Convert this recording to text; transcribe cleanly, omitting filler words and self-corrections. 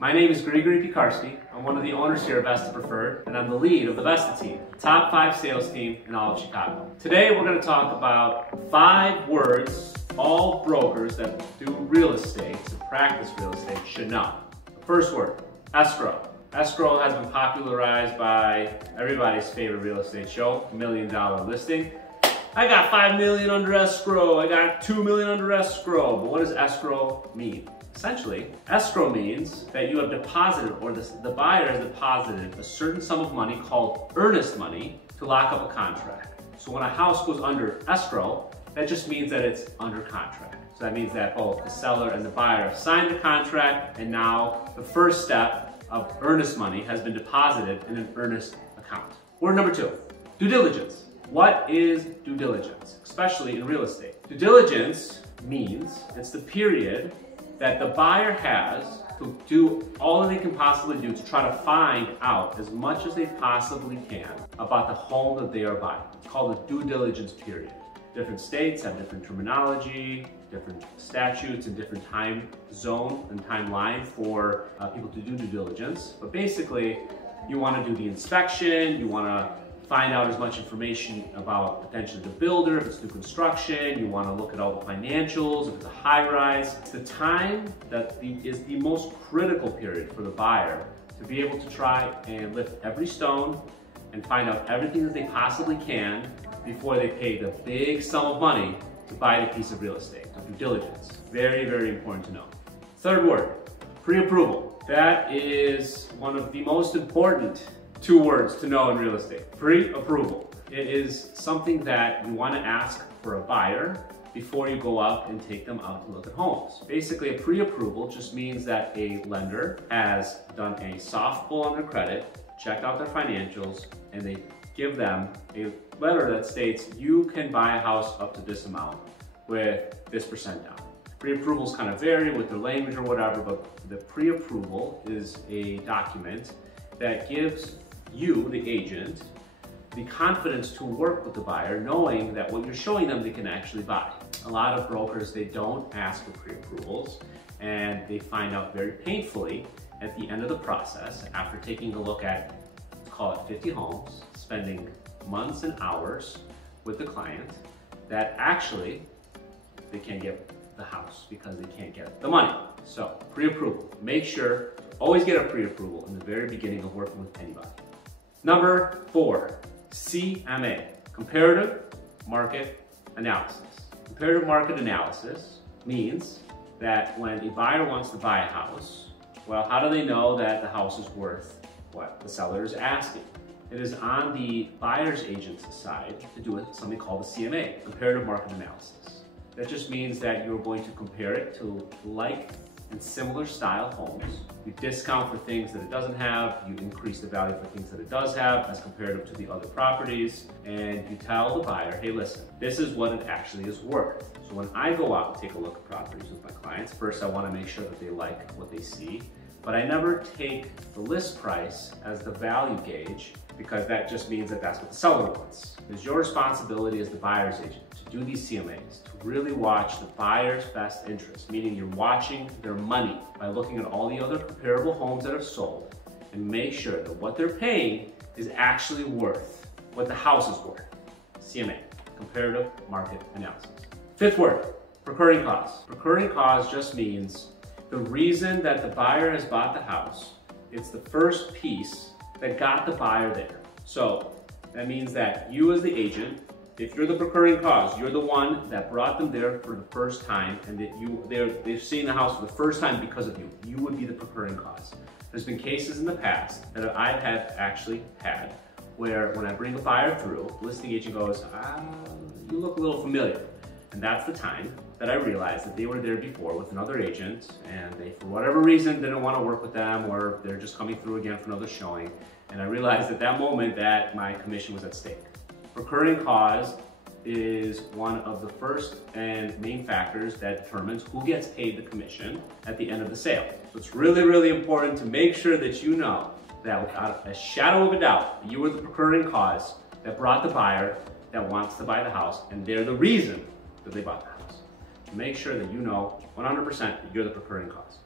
My name is Grigory Piekarski. I'm one of the owners here of Vesta Preferred, and I'm the lead of the Vesta team, the top 5 sales team in all of Chicago. Today we're going to talk about 5 words all brokers that do real estate, to practice real estate, should know. The first word, escrow. Escrow has been popularized by everybody's favorite real estate show, $1 Million Listing. I got $5 million under escrow, I got $2 million under escrow. But what does escrow mean? Essentially, escrow means that you have deposited, or the buyer has deposited, a certain sum of money called earnest money to lock up a contract. So when a house goes under escrow, that just means that it's under contract. So that means that both the seller and the buyer have signed the contract, and now the first step of earnest money has been deposited in an earnest account. Word number 2, due diligence. What is due diligence, especially in real estate? Due diligence means it's the period that the buyer has to do all that they can possibly do to try to find out as much as they possibly can about the home that they are buying. It's called the due diligence period. Different states have different terminology, different statutes, and different time zone and timeline for people to do due diligence. But basically, you want to do the inspection, you want to find out as much information about potentially the builder, if it's new construction, you want to look at all the financials, if it's a high rise. It's the time that is the most critical period for the buyer to be able to try and lift every stone and find out everything that they possibly can before they pay the big sum of money to buy the piece of real estate. So due diligence, very, very important to know. Third word, pre-approval. That is one of the most important 2 words to know in real estate. Pre-approval. It is something that you want to ask for a buyer before you go out and take them out to look at homes. Basically, a pre-approval just means that a lender has done a soft pull on their credit, checked out their financials, and they give them a letter that states you can buy a house up to this amount with this % down. Pre-approvals kind of vary with their language or whatever, but the pre-approval is a document that gives you, the agent, the confidence to work with the buyer, knowing that what you're showing them they can actually buy. A lot of brokers, they don't ask for pre-approvals, and they find out very painfully at the end of the process, after taking a look at, let's call it 50 homes, spending months and hours with the client, that actually they can't get the house because they can't get the money. So pre-approval, make sure to always get a pre-approval in the very beginning of working with anybody. Number 4, CMA, comparative market analysis. Comparative market analysis means that when a buyer wants to buy a house, well, how do they know that the house is worth what the seller is asking? It is on the buyer's agent's side to do something called the CMA, comparative market analysis. That just means that you're going to compare it to like and similar style homes. You discount for things that it doesn't have, you increase the value for things that it does have as compared to the other properties, and you tell the buyer, hey listen, this is what it actually is worth. So when I go out and take a look at properties with my clients, first I want to make sure that they like what they see, but I never take the list price as the value gauge, because that just means that that's what the seller wants. It's your responsibility as the buyer's agent to do these CMAs, to really watch the buyer's best interest, meaning you're watching their money by looking at all the other comparable homes that have sold, and make sure that what they're paying is actually worth what the house is worth. CMA, comparative market analysis. 5th word, recurring costs. Recurring costs just means the reason that the buyer has bought the house, it's the first piece that got the buyer there. So that means that you as the agent, if you're the recurring cause, you're the one that brought them there for the first time, and that they've seen the house for the first time because of you. You would be the recurring cause. There's been cases in the past that I've actually had where when I bring a buyer through, the listing agent goes, you look a little familiar. And that's the time that I realized that they were there before with another agent, and they, for whatever reason, didn't want to work with them, or they're just coming through again for another showing. And I realized at that moment that my commission was at stake. Recurring cause is one of the first and main factors that determines who gets paid the commission at the end of the sale. So it's really, really important to make sure that you know that without a shadow of a doubt, you are the recurring cause that brought the buyer that wants to buy the house, and they're the reason that they bought the house. Make sure that you know 100% that you're the recurring cause.